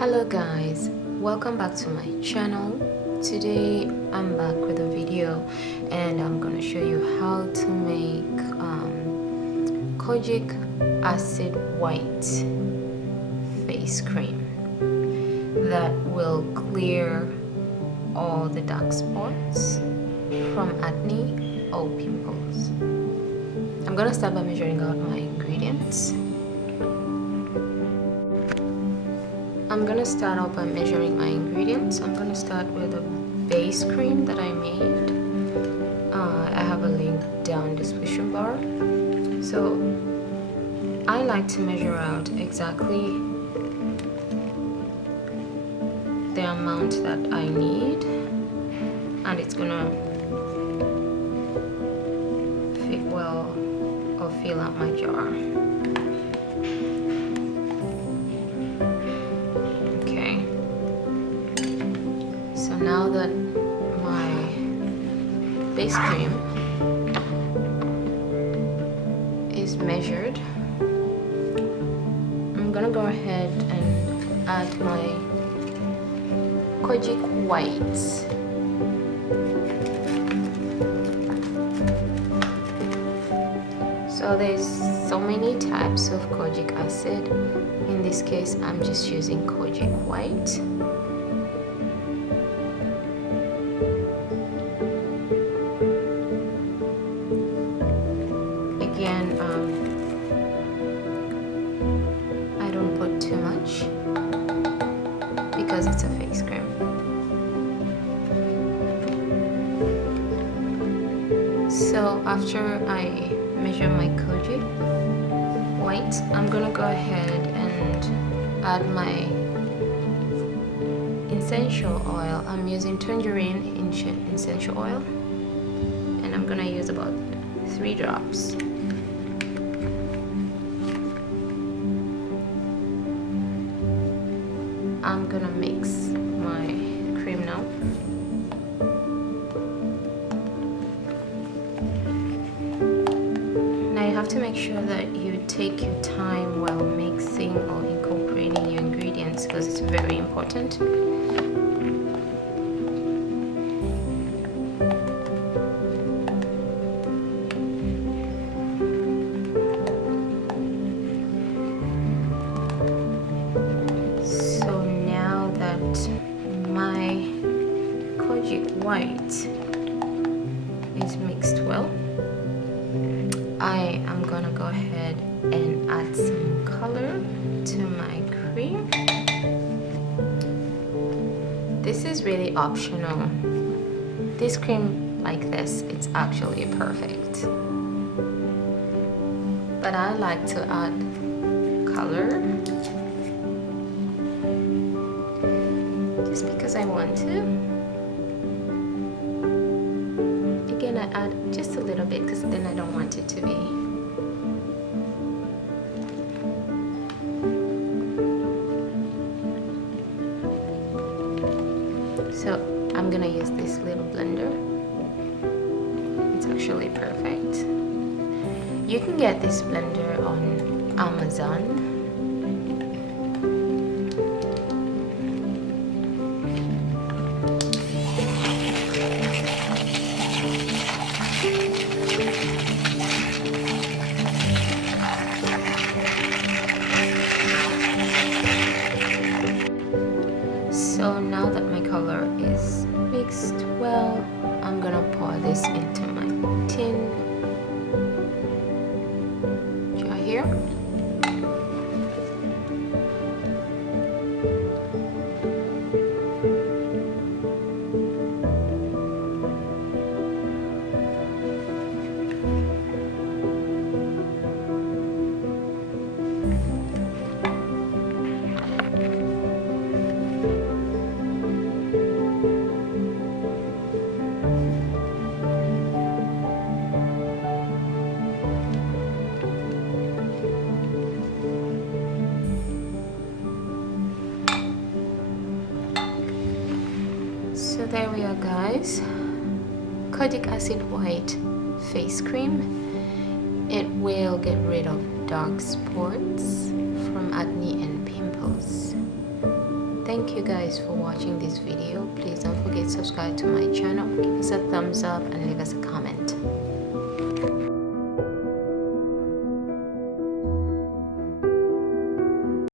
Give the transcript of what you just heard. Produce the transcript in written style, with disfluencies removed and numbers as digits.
Hello guys, welcome back to my channel. Today I'm back with a video and I'm gonna show you how to make Kojic acid white face cream that will clear all the dark spots from acne or pimples. I'm gonna start by measuring out my ingredients. I'm gonna start out by measuring my ingredients. I'm gonna start with a base cream that I made. I have a link down in the description bar. So I like to measure out exactly the amount that I need, and it's gonna fit well or fill out my jar. Now that my base cream is measured, I'm gonna go ahead and add my Kojic whites. So there's so many types of Kojic acid. In this case, I'm just using Kojic white. I don't put too much because it's a face cream. So after I measure my Kojic white, I'm gonna go ahead and add my essential oil. I'm using tangerine essential oil, and I'm gonna use about 3 drops. I'm gonna mix my cream now. Now you have to make sure that you take your time while mixing or incorporating your ingredients because it's very important. My Kojic white is mixed well. I am gonna go ahead and add some color to my cream. This is really optional. This cream like this, it's actually perfect. But I like to add color just because I want to. Again, I add just a little bit because then I don't want it to be so I'm gonna use this little blender. It's actually perfect. You can get this blender on Amazon. So now that my color is mixed well, I'm gonna pour this into my tin jar here. So there we are guys, Kojic acid white face cream. It will get rid of dark spots from acne and pimples. Thank you guys for watching this video. Please don't forget to subscribe to my channel, give us a thumbs up and leave us a comment.